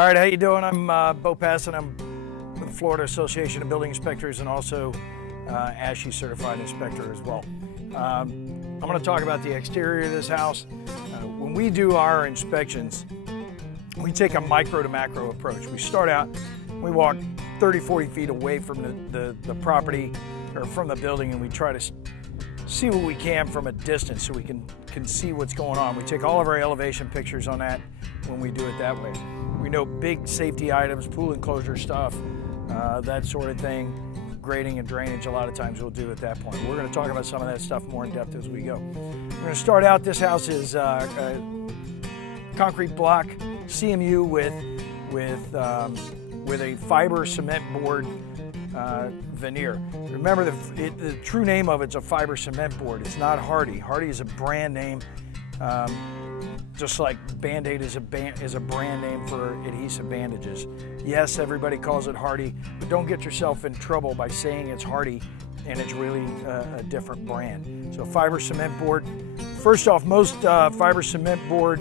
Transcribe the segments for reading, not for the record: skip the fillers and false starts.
All right, how you doing? I'm Bo Passen. I'm with the Florida Association of Building Inspectors and also ASHI certified inspector as well. I'm going to talk about the exterior of this house. When we do our inspections, we take a micro to macro approach. We start out, we walk 30, 40 feet away from the property or from the building, and we try to see what we can from a distance so we can see what's going on. We take all of our elevation pictures on that when we do it that way. We know big safety items, pool enclosure stuff, that sort of thing, grading and drainage, a lot of times we'll do at that point. We're going to talk about some of that stuff more in depth as we go. We're going to start out, this house is a concrete block CMU with a fiber cement board veneer. Remember, the true name of it's a fiber cement board. It's not Hardy. Hardy is a brand name, just like Band-Aid is a brand name for adhesive bandages. Yes, everybody calls it Hardy, but don't get yourself in trouble by saying it's Hardy and it's really a different brand. So fiber cement board. First off, most fiber cement board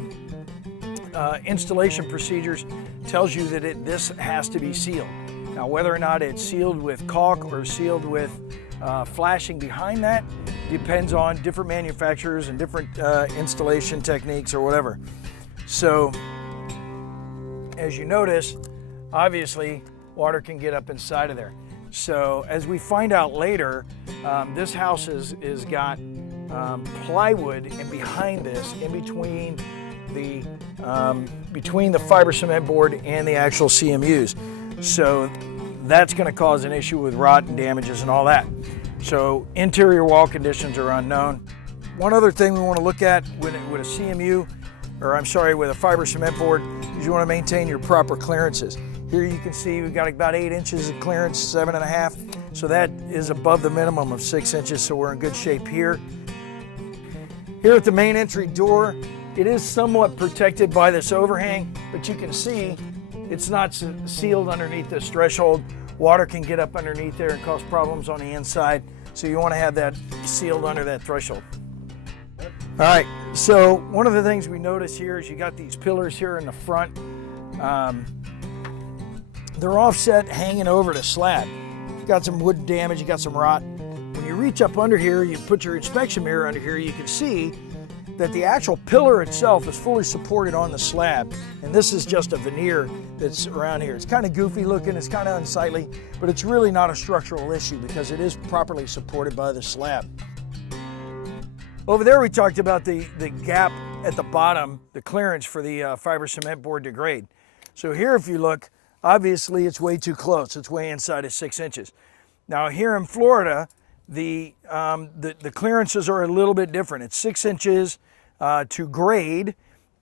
installation procedures tells you that this has to be sealed. Now, whether or not it's sealed with caulk or sealed with flashing behind that depends on different manufacturers and different installation techniques or whatever. So, as you notice, obviously, water can get up inside of there. So, as we find out later, this house is got plywood in behind this, in between the fiber cement board and the actual CMUs. So that's going to cause an issue with rot and damages and all that. So interior wall conditions are unknown. One other thing we want to look at with a CMU, or I'm sorry, with a fiber cement board, is you want to maintain your proper clearances. Here you can see we've got about 8 inches of clearance, 7.5. So that is above the minimum of 6 inches, so we're in good shape here. Here at the main entry door, it is somewhat protected by this overhang, but you can see it's not sealed underneath this threshold. Water can get up underneath there and cause problems on the inside, so you want to have that sealed under that threshold. All right, so one of the things we notice here is you got these pillars here in the front. They're offset hanging over the slab. You got some wood damage, you got some rot. When you reach up under here, you put your inspection mirror under here, you can see that the actual pillar itself is fully supported on the slab, and this is just a veneer that's around here. It's kind of goofy looking, it's kind of unsightly, but it's really not a structural issue because it is properly supported by the slab. Over there we talked about the gap at the bottom, the clearance for the fiber cement board to grade. So here if you look, obviously it's way too close, it's way inside of 6 inches. Now here in Florida, the clearances are a little bit different. It's 6 inches to grade,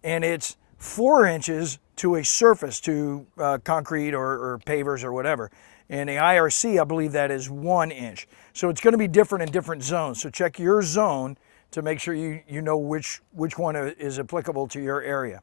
and it's 4 inches to a surface, to concrete or pavers or whatever. And the IRC, I believe that is 1 inch. So it's going to be different in different zones. So check your zone to make sure you know which one is applicable to your area.